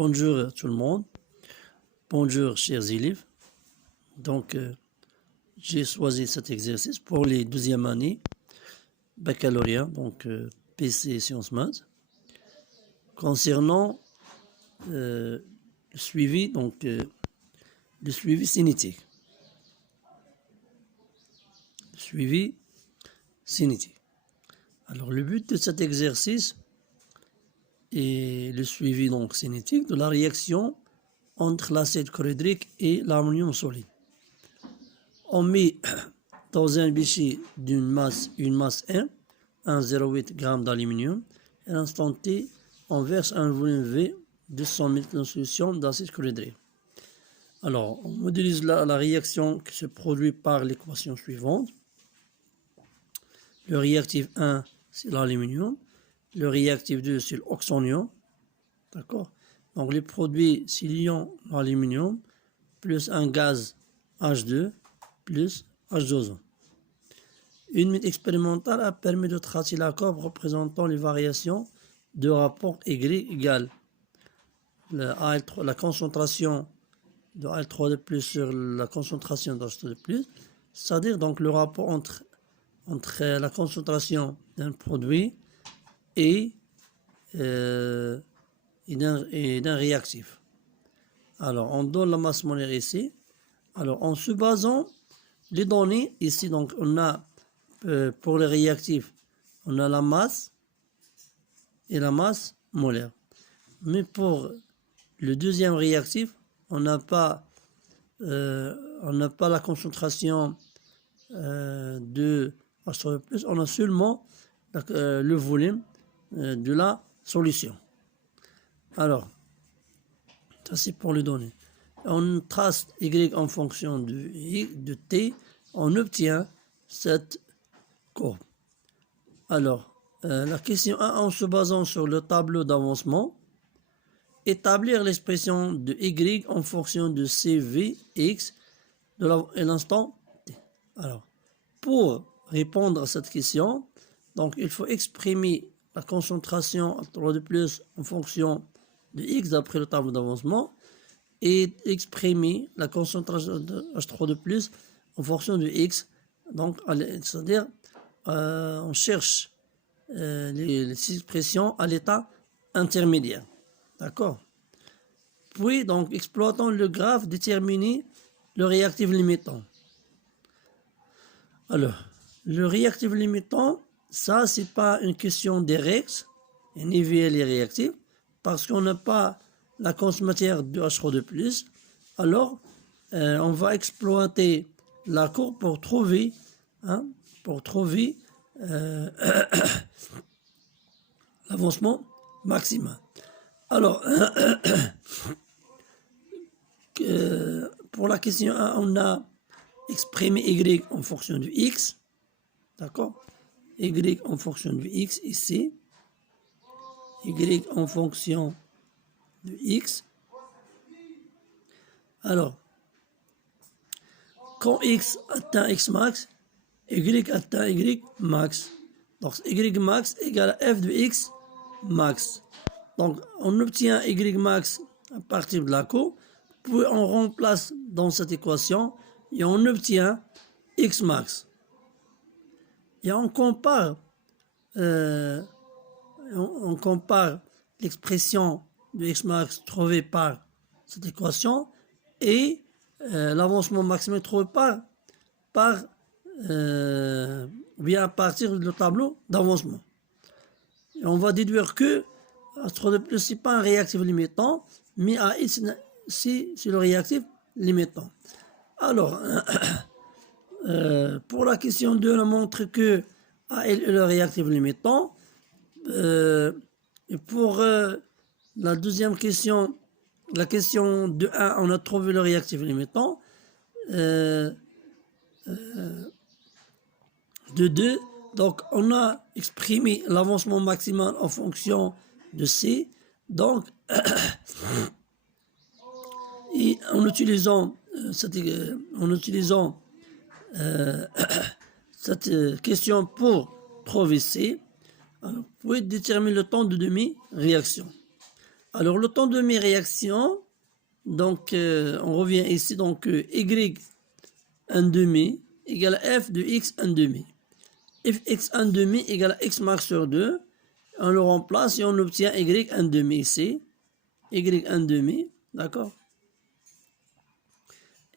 Bonjour tout le monde, bonjour chers élèves. Donc, j'ai choisi cet exercice pour les 12e années baccalauréat, donc PC Sciences Maths, concernant le suivi, le suivi cinétique. Suivi cinétique. Alors, le but de cet exercice est le suivi donc cinétique de la réaction entre l'acide chlorhydrique et l'ammonium solide. On met dans un bécher une masse 1, 1,08 g d'aluminium, et à l'instant T, on verse un volume V de 100 ml de solution d'acide chlorhydrique. Alors, on modélise la réaction qui se produit par l'équation suivante. Le réactif 1, c'est l'aluminium. Le réactif 2, c'est l'oxonium. D'accord? Donc, les produits, c'est l'ion aluminium, plus un gaz H2, plus H2O. Une méthode expérimentale a permis de tracer la courbe représentant les variations de rapport Y égale la concentration de Al3 de plus sur la concentration d'H2 de plus, c'est-à-dire donc le rapport entre la concentration d'un produit et d'un réactif. Alors, on donne la masse molaire ici. Alors, en se basant les données, ici, donc, on a, pour les réactifs, on a la masse et la masse molaire. Mais pour le deuxième réactif, on n'a pas la concentration de H3+, on a seulement le volume de la solution. Alors, ça c'est pour les données. On trace Y en fonction de T, on obtient cette courbe. Alors, la question 1, en se basant sur le tableau d'avancement, établir l'expression de Y en fonction de CVX et l'instant T. Alors, pour répondre à cette question, donc il faut exprimer la concentration H3 de plus en fonction de X d'après le tableau d'avancement et exprimer la concentration de H3 de plus en fonction de X. Donc, c'est-à-dire, on cherche les expressions à l'état intermédiaire. D'accord? Puis, donc, exploitant le graphe, déterminer le réactif limitant. Alors, le réactif limitant, ça, c'est pas une question des règles, ni via les réactifs, parce qu'on n'a pas la consommateur de H3 de plus. Alors, on va exploiter la courbe pour trouver l'avancement maximal. Alors, pour la question 1, on a exprimé Y en fonction de X. D'accord? Y en fonction de X ici. Y en fonction de X. Alors, quand X atteint X max, Y atteint Y max. Donc, Y max égale à F de X max. Donc, on obtient Y max à partir de la courbe, puis on remplace dans cette équation et on obtient X max. Et on compare l'expression de X max trouvée par cette équation et l'avancement maximal trouvé bien à partir du tableau d'avancement. Et on va déduire que H3 de plus, ce n'est pas un réactif limitant, mais AX, c'est le réactif limitant. Alors, pour la question 2, on montre que AL est le réactif limitant. Et pour la deuxième question, la question de 1, on a trouvé le réactif limitant. De 2, donc on a exprimé l'avancement maximal en fonction de C. Donc, et en utilisant cette question pour trouver C, alors, vous pouvez déterminer le temps de demi-réaction. Alors, le temps de mes réactions, donc, on revient ici, donc, y 1 demi égale à f de x 1 demi. Fx 1 demi égale à x max sur 2. On le remplace et on obtient y 1 demi ici. Y 1 demi, d'accord?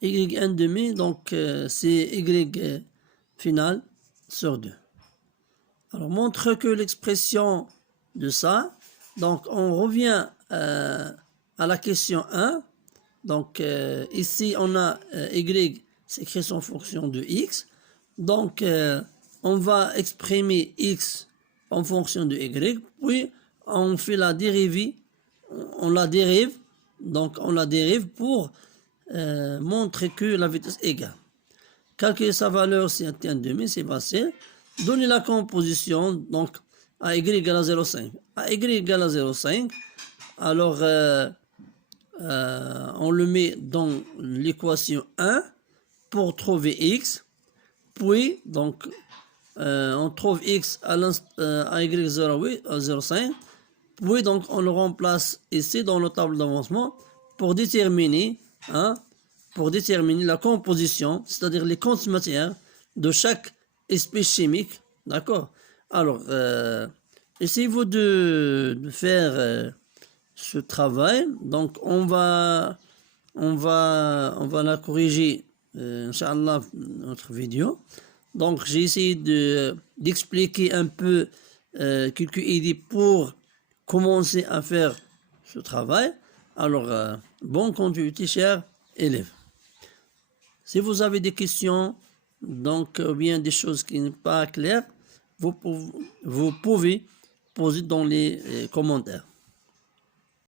Y 1 demi, donc c'est y final sur 2. Alors, montre que l'expression de ça, donc on revient à la question 1. Donc, ici, on a y, c'est écrit en fonction de x. Donc, on va exprimer x en fonction de y, puis on fait la dérivée, on la dérive, donc on la dérive pour montrer que la vitesse est égale. Calculer sa valeur, c'est 1 demi, c'est facile. Donner la composition, donc à y égale à 0,5. À y égale à 0,5, alors on le met dans l'équation 1 pour trouver x, puis donc on trouve x à y 0,5, puis donc on le remplace ici dans le tableau d'avancement pour déterminer, la composition, c'est-à-dire les quantités de matière de chaque espèce chimique, d'accord? Alors, essayez-vous de faire ce travail. Donc, on va la corriger, Inch'Allah, notre vidéo. Donc, j'ai essayé d'expliquer un peu quelques idées pour commencer à faire ce travail. Alors, bon continuité, chers élèves. Si vous avez des questions, donc, ou bien des choses qui ne sont pas claires, vous pouvez poser dans les commentaires.